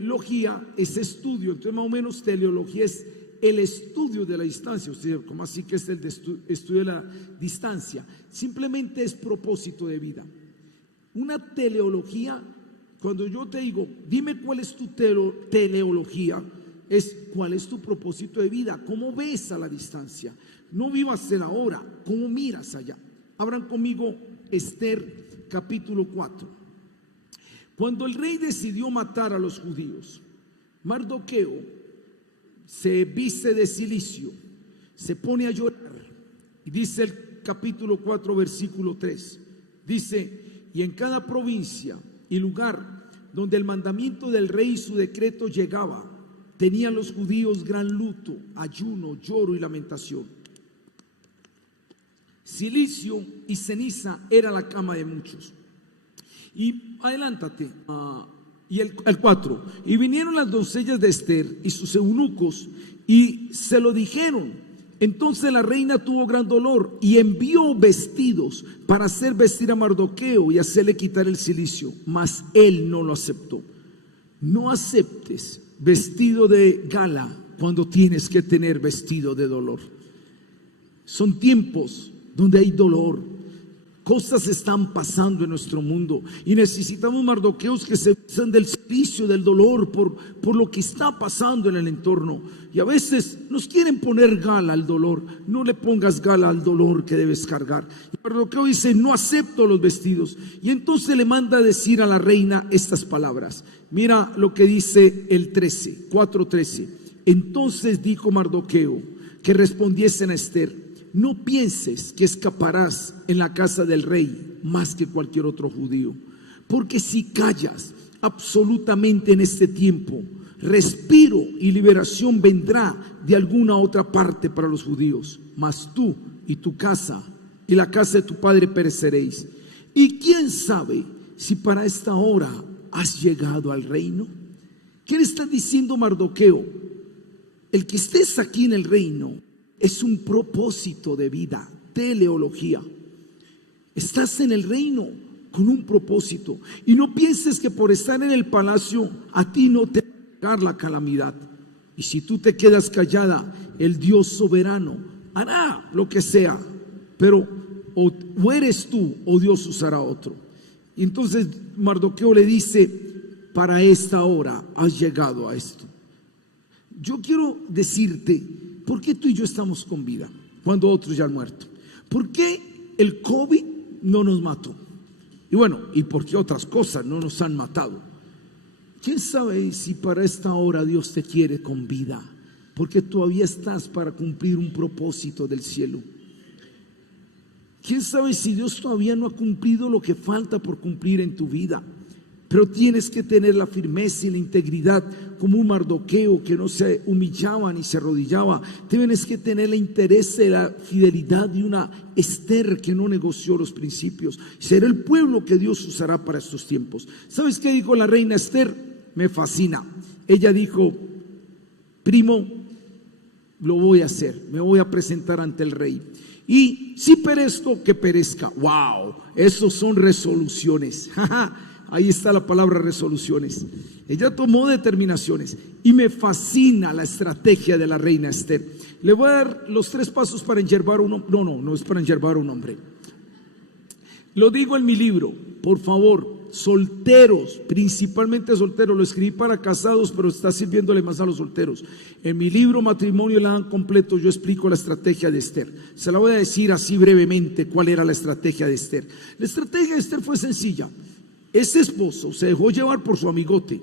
logía es estudio. Entonces más o menos teleología es el estudio de la distancia. Usted dice, ¿cómo así que es el estudio de la distancia? Simplemente es propósito de vida. Una teleología, cuando yo te digo, dime cuál es tu teleología, es cuál es tu propósito de vida, cómo ves a la distancia. No vivas el ahora, cómo miras allá. Abran conmigo Esther capítulo 4. Cuando el rey decidió matar a los judíos, Mardoqueo se viste de cilicio, se pone a llorar Y dice el capítulo 4, versículo 3. Dice: y en cada provincia y lugar donde el mandamiento del rey y su decreto llegaba, tenían los judíos gran luto, ayuno, lloro y lamentación. Silicio y ceniza era la cama de muchos. Y adelántate. Y el 4. Y vinieron las doncellas de Esther y sus eunucos y se lo dijeron. Entonces la reina tuvo gran dolor y envió vestidos para hacer vestir a Mardoqueo y hacerle quitar el cilicio, mas él no lo aceptó. No aceptes vestido de gala cuando tienes que tener vestido de dolor. Son tiempos donde hay dolor. Cosas están pasando en nuestro mundo y necesitamos Mardoqueos que se vistan del cilicio, del dolor por lo que está pasando en el entorno. Y a veces nos quieren poner gala al dolor. No le pongas gala al dolor que debes cargar. Y Mardoqueo dice: no acepto los vestidos. Y entonces le manda a decir a la reina estas palabras. Mira lo que dice el 13, 4:13. Entonces dijo Mardoqueo que respondiesen a Esther: no pienses que escaparás en la casa del rey más que cualquier otro judío, porque si callas absolutamente en este tiempo, respiro y liberación vendrá de alguna otra parte para los judíos, mas tú y tu casa y la casa de tu padre pereceréis. Y quién sabe si para esta hora has llegado al reino. ¿Qué le está diciendo Mardoqueo? El que estés aquí en el reino es un propósito de vida, teleología. Estás en el reino con un propósito. Y no pienses que por estar en el palacio a ti no te va a llegar la calamidad. Y si tú te quedas callada, el Dios soberano hará lo que sea. Pero o eres tú o Dios usará otro. Y entonces Mardoqueo le dice: para esta hora has llegado a esto. Yo quiero decirte, ¿por qué tú y yo estamos con vida cuando otros ya han muerto? ¿Por qué el COVID no nos mató? Y bueno, ¿y por qué otras cosas no nos han matado? ¿Quién sabe si para esta hora Dios te quiere con vida? Porque todavía estás para cumplir un propósito del cielo. ¿Quién sabe si Dios todavía no ha cumplido lo que falta por cumplir en tu vida? Pero tienes que tener la firmeza y la integridad como un Mardoqueo que no se humillaba ni se arrodillaba. Tienes que tener el interés y la fidelidad de una Esther que no negoció los principios. Será el pueblo que Dios usará para estos tiempos. ¿Sabes qué dijo la reina Esther? Me fascina. Ella dijo: primo, lo voy a hacer, me voy a presentar ante el rey. Y si perezco, que perezca. ¡Wow! Esos son resoluciones. Ahí está la palabra resoluciones. Ella tomó determinaciones y me fascina la estrategia de la reina Esther. Le voy a dar los 3 pasos para enjervar un hombre. No es para enjervar un hombre. Lo digo en mi libro, por favor, solteros, principalmente solteros. Lo escribí para casados, pero está sirviéndole más a los solteros. En mi libro Matrimonio y la Dan Completo yo explico la estrategia de Esther. Se la voy a decir así brevemente cuál era la estrategia de Esther. La estrategia de Esther fue sencilla. Ese esposo se dejó llevar por su amigote.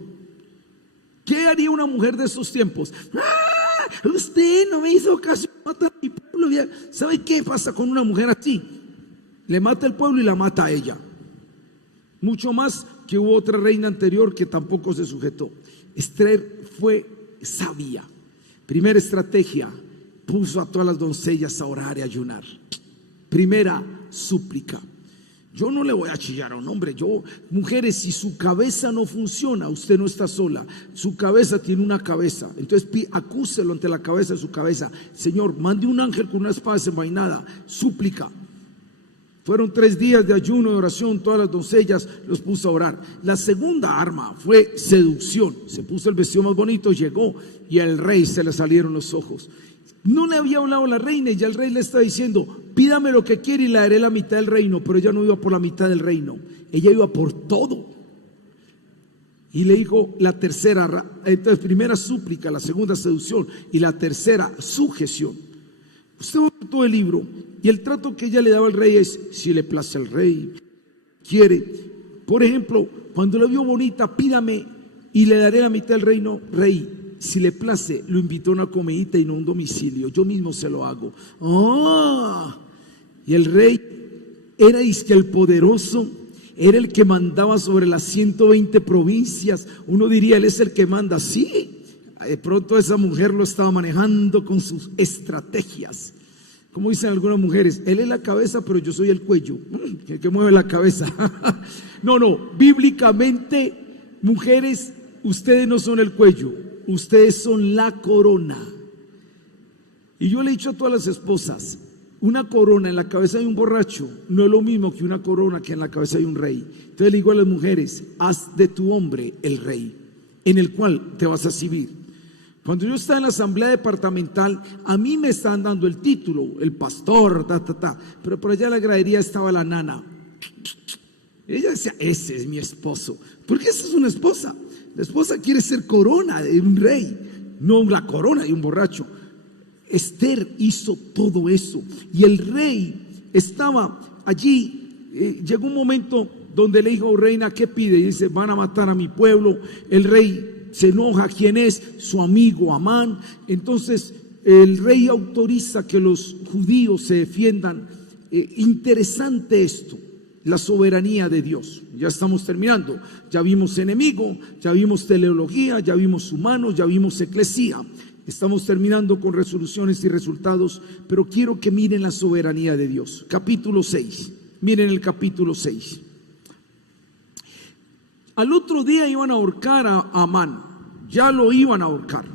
¿Qué haría una mujer de esos tiempos? ¡Ah! Usted no me hizo caso, mata a mi pueblo. ¿Sabe qué pasa con una mujer así? Le mata al pueblo y la mata a ella. Mucho más que hubo otra reina anterior que tampoco se sujetó. Esther fue sabia. Primera estrategia: puso a todas las doncellas a orar y ayunar. Primera súplica. Yo no le voy a chillar a un hombre. Mujeres, si su cabeza no funciona, usted no está sola. Su cabeza tiene una cabeza. Entonces acúselo ante la cabeza de su cabeza. Señor, mande un ángel con una espada desenvainada. Súplica. Fueron 3 días de ayuno, de oración. Todas las doncellas los puso a orar. La segunda arma fue seducción. Se puso el vestido más bonito, llegó y al rey se le salieron los ojos. No le había hablado a la reina y ya el rey le está diciendo: pídame lo que quiere y le daré la mitad del reino. Pero ella no iba por la mitad del reino, ella iba por todo. Y le dijo la tercera, entonces primera súplica, la segunda seducción y la tercera sujeción. Usted va a ver todo el libro y el trato que ella le daba al rey es: si le place al rey, quiere. Por ejemplo, cuando la vio bonita: pídame y le daré la mitad del reino. Rey, si le place, lo invitó a una comidita y no a un domicilio. Yo mismo se lo hago. Y el rey era dizque el poderoso, era el que mandaba sobre las 120 provincias. Uno diría, él es el que manda. Sí, de pronto esa mujer lo estaba manejando con sus estrategias. Como dicen algunas mujeres, él es la cabeza, pero yo soy el cuello, el que mueve la cabeza. No, bíblicamente, mujeres, ustedes no son el cuello, ustedes son la corona. Y yo le he dicho a todas las esposas, una corona en la cabeza de un borracho no es lo mismo que una corona que en la cabeza de un rey. Entonces le digo a las mujeres, haz de tu hombre el rey, en el cual te vas a exhibir. Cuando yo estaba en la asamblea departamental, a mí me estaban dando el título, el pastor, pero por allá en la gradería estaba la nana. Ella decía, ese es mi esposo. Porque esa es una esposa. La esposa quiere ser corona de un rey, no la corona de un borracho. Esther hizo todo eso. Y el rey estaba allí. Llegó un momento donde le dijo, reina, ¿qué pide? Y dice, van a matar a mi pueblo. El rey se enoja. ¿Quién es? Su amigo Amán. Entonces el rey autoriza que los judíos se defiendan. Interesante esto, la soberanía de Dios. Ya estamos terminando. Ya vimos enemigo, ya vimos teleología, ya vimos humanos, ya vimos eclesía. Estamos terminando con resoluciones y resultados, pero quiero que miren la soberanía de Dios. Capítulo 6. Miren el capítulo 6. Al otro día iban a ahorcar a Amán. Ya lo iban a ahorcar.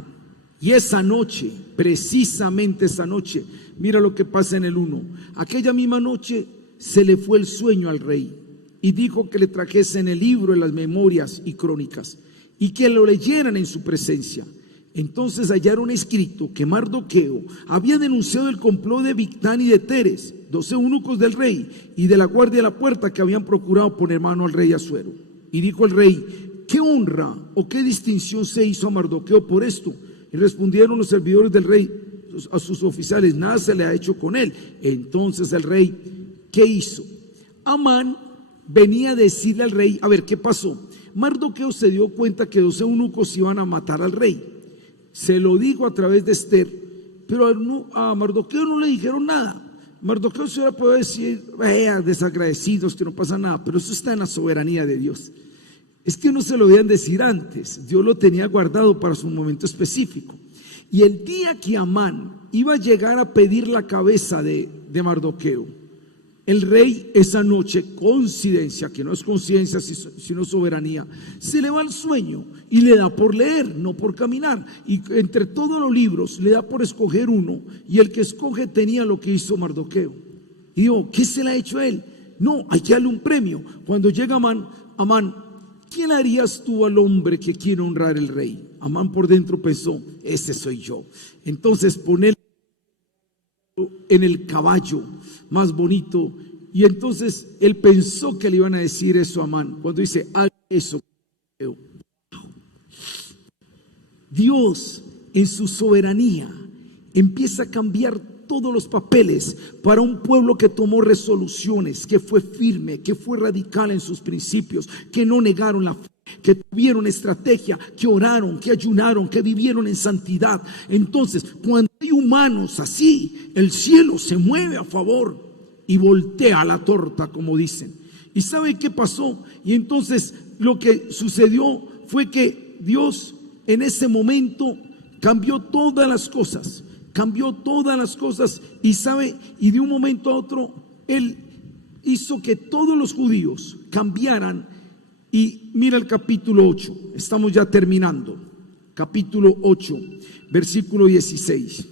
Y esa noche, precisamente esa noche, mira lo que pasa en el 1. Aquella misma noche se le fue el sueño al rey y dijo que le trajesen el libro de las memorias y crónicas y que lo leyeran en su presencia. Entonces hallaron escrito que Mardoqueo había denunciado el complot de Bigtán y de Teres, 12 eunucos del rey y de la guardia de la puerta, que habían procurado poner mano al rey Asuero. Y dijo el rey, ¿qué honra o qué distinción se hizo a Mardoqueo por esto? Y respondieron los servidores del rey a sus oficiales, nada se le ha hecho con él. Entonces el rey, ¿qué hizo? Amán venía a decirle al rey, a ver, ¿qué pasó? Mardoqueo se dio cuenta que 12 eunucos iban a matar al rey. Se lo dijo a través de Esther, pero a Mardoqueo no le dijeron nada. Mardoqueo se hubiera podido decir, desagradecidos, que no pasa nada, pero eso está en la soberanía de Dios. Es que no se lo debían decir antes, Dios lo tenía guardado para su momento específico. Y el día que Amán iba a llegar a pedir la cabeza de Mardoqueo, el rey esa noche, coincidencia, que no es coincidencia sino soberanía, se le va el sueño y le da por leer, no por caminar. Y entre todos los libros le da por escoger uno, y el que escoge tenía lo que hizo Mardoqueo. Y digo, ¿qué se le ha hecho a él? No, hay que darle un premio. Cuando llega Amán, ¿quién harías tú al hombre que quiere honrar al rey? Amán por dentro pensó, ese soy yo. Entonces ponele en el caballo más bonito, y entonces él pensó que le iban a decir eso a Amán cuando dice, haz eso. Dios en su soberanía empieza a cambiar todos los papeles para un pueblo que tomó resoluciones, que fue firme, que fue radical en sus principios, que no negaron la fe, que tuvieron estrategia, que oraron, que ayunaron, que vivieron en santidad. Entonces, cuando hay humanos así, el cielo se mueve a favor y voltea la torta, como dicen. ¿Y sabe qué pasó? Y entonces lo que sucedió fue que Dios en ese momento cambió todas las cosas. Y sabe, y de un momento a otro Él hizo que todos los judíos cambiaran. Y mira el capítulo 8, estamos ya terminando. Capítulo 8, versículo 16.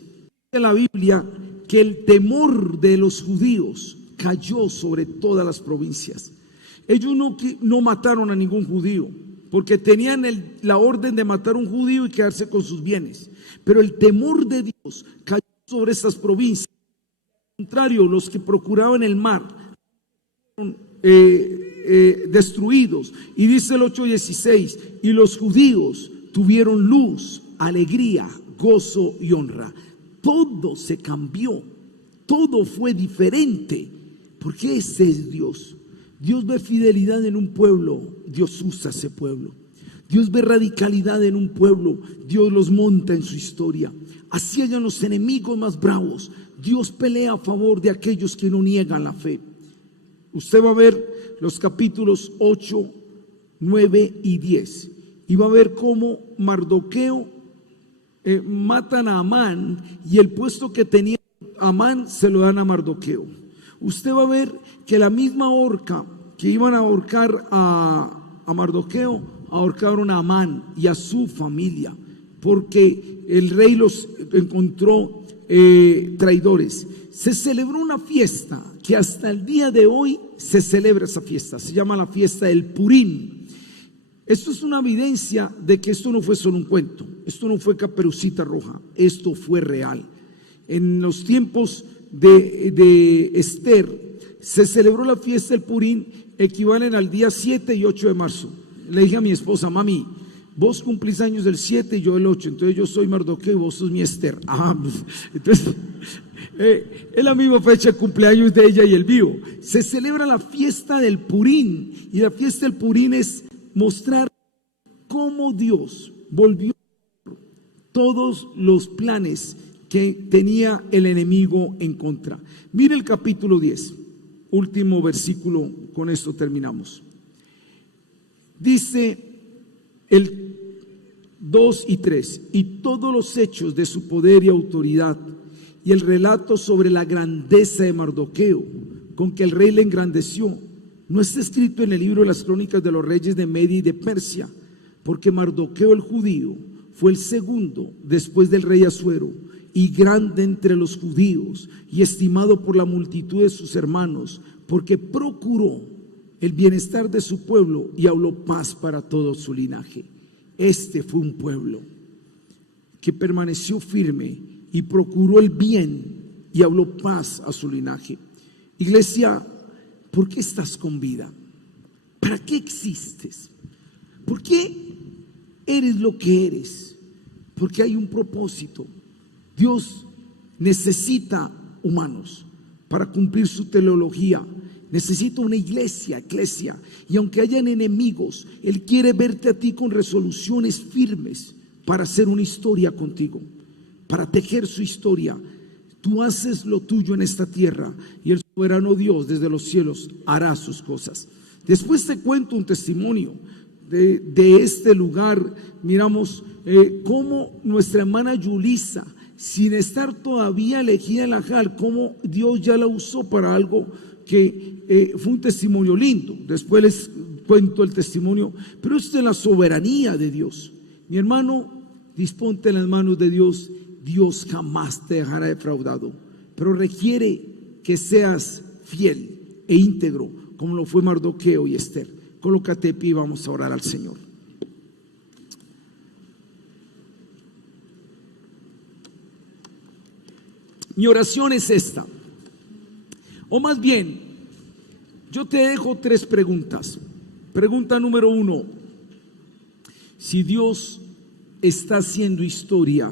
En la Biblia que el temor de los judíos cayó sobre todas las provincias. Ellos no mataron a ningún judío, porque tenían la orden de matar a un judío y quedarse con sus bienes. Pero el temor de Dios cayó sobre estas provincias. Al contrario, los que procuraban el mar destruidos. Y dice el 8:16, y los judíos tuvieron luz, alegría, gozo y honra. Todo se cambió, todo fue diferente, porque ese es Dios. Dios ve fidelidad en un pueblo, Dios usa ese pueblo. Dios ve radicalidad en un pueblo, Dios los monta en su historia. Así hayan los enemigos más bravos, Dios pelea a favor de aquellos que no niegan la fe. Usted va a ver los capítulos 8, 9 y 10 y va a ver cómo Mardoqueo matan a Amán y el puesto que tenía Amán se lo dan a Mardoqueo. Usted va a ver que la misma horca que iban a ahorcar a Mardoqueo, ahorcaron a Amán y a su familia, porque el rey los encontró traidores. Se celebró una fiesta que hasta el día de hoy se celebra esa fiesta, se llama la fiesta del Purín. Esto es una evidencia de que esto no fue solo un cuento, esto no fue Caperucita Roja, esto fue real. En los tiempos de Esther se celebró la fiesta del Purín, equivalen al día 7 y 8 de marzo. Le dije a mi esposa: mami, vos cumplís años del 7 y yo el 8, entonces yo soy Mardoqueo y vos sos mi Esther. Entonces es la misma fecha de cumpleaños de ella y el mío. Se celebra la fiesta del Purín, y la fiesta del Purín es mostrar cómo Dios volvió todos los planes que tenía el enemigo en contra. Mire el capítulo 10, último versículo, con esto terminamos. Dice el 2 y 3: y todos los hechos de su poder y autoridad, y el relato sobre la grandeza de Mardoqueo, con que el rey le engrandeció, no está escrito en el libro de las crónicas de los reyes de Media y de Persia, porque Mardoqueo el judío fue el segundo después del rey Asuero, y grande entre los judíos, y estimado por la multitud de sus hermanos, porque procuró el bienestar de su pueblo y habló paz para todo su linaje. Este fue un pueblo que permaneció firme y procuró el bien y habló paz a su linaje. Iglesia, ¿por qué estás con vida? ¿Para qué existes? ¿Por qué eres lo que eres? Porque hay un propósito. Dios necesita humanos para cumplir su teleología. Necesita una iglesia, y aunque hayan enemigos, Él quiere verte a ti con resoluciones firmes para hacer una historia contigo, para tejer su historia. Tú haces lo tuyo en esta tierra y el soberano Dios desde los cielos hará sus cosas. Después te cuento un testimonio de este lugar. Miramos cómo nuestra hermana Yulisa, sin estar todavía elegida en la JAL, cómo Dios ya la usó para algo que fue un testimonio lindo. Después les cuento el testimonio, pero esto es la soberanía de Dios. Mi hermano, disponte en las manos de Dios. Dios jamás te dejará defraudado, pero requiere que seas fiel e íntegro, como lo fue Mardoqueo y Esther. Colócate de pie y vamos a orar al Señor. Mi oración es esta, o más bien, yo te dejo 3 preguntas. Pregunta número 1: si Dios está haciendo historia,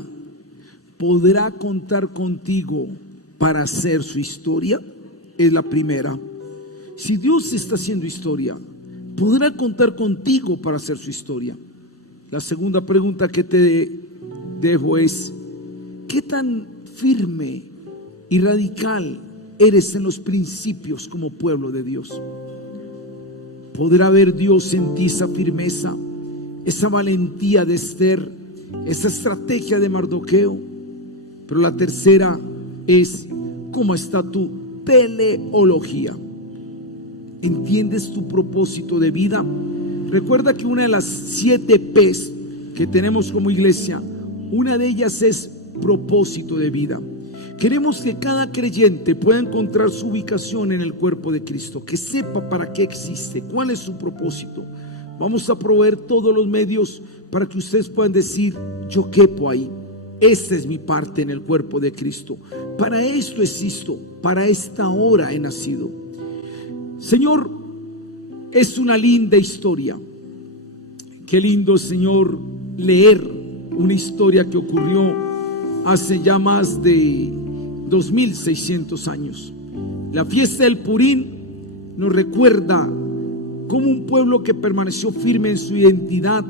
¿podrá contar contigo para hacer su historia? Es la primera. Si Dios está haciendo historia, ¿podrá contar contigo para hacer su historia? La segunda pregunta que te dejo es: ¿qué tan firme y radical eres en los principios como pueblo de Dios? ¿Podrá ver Dios en ti esa firmeza, esa valentía de Esther, esa estrategia de Mardoqueo? Pero la tercera es: ¿cómo está tu teleología? ¿Entiendes tu propósito de vida? Recuerda que una de las 7 P's que tenemos como iglesia, una de ellas es propósito de vida. Queremos que cada creyente pueda encontrar su ubicación en el cuerpo de Cristo, que sepa para qué existe, cuál es su propósito. Vamos a proveer todos los medios para que ustedes puedan decir: yo quepo ahí, esta es mi parte en el cuerpo de Cristo, para esto existo, para esta hora he nacido. Señor, es una linda historia. Qué lindo, Señor, leer una historia que ocurrió hace ya más de 2600 años. La fiesta del Purín nos recuerda cómo un pueblo que permaneció firme en su identidad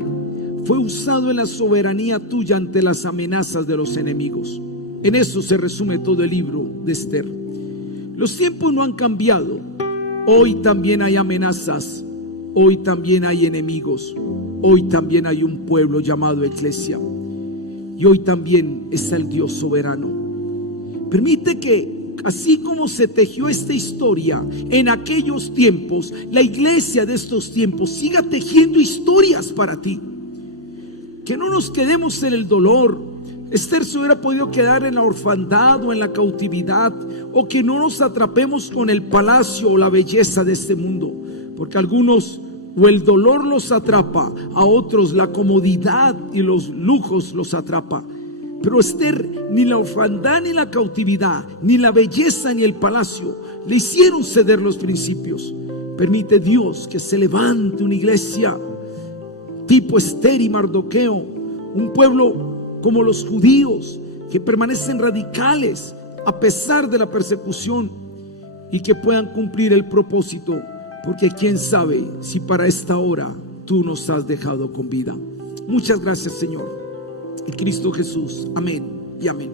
fue usado en la soberanía tuya ante las amenazas de los enemigos. En eso se resume todo el libro de Esther. Los tiempos no han cambiado. Hoy también hay amenazas. Hoy también hay enemigos. Hoy también hay un pueblo llamado Iglesia. Y hoy también está el Dios soberano. Permite que, así como se tejió esta historia en aquellos tiempos, la iglesia de estos tiempos siga tejiendo historias para ti. Que no nos quedemos en el dolor. Esther se hubiera podido quedar en la orfandad o en la cautividad, o que no nos atrapemos con el palacio o la belleza de este mundo, porque algunos o el dolor los atrapa, a otros la comodidad y los lujos los atrapa. Pero Esther, ni la orfandad ni la cautividad, ni la belleza ni el palacio le hicieron ceder los principios. Permite Dios que se levante una iglesia tipo Esther y Mardoqueo, un pueblo como los judíos que permanecen radicales a pesar de la persecución, y que puedan cumplir el propósito, porque quién sabe si para esta hora tú nos has dejado con vida. Muchas gracias, Señor, en Cristo Jesús. Amén y amén.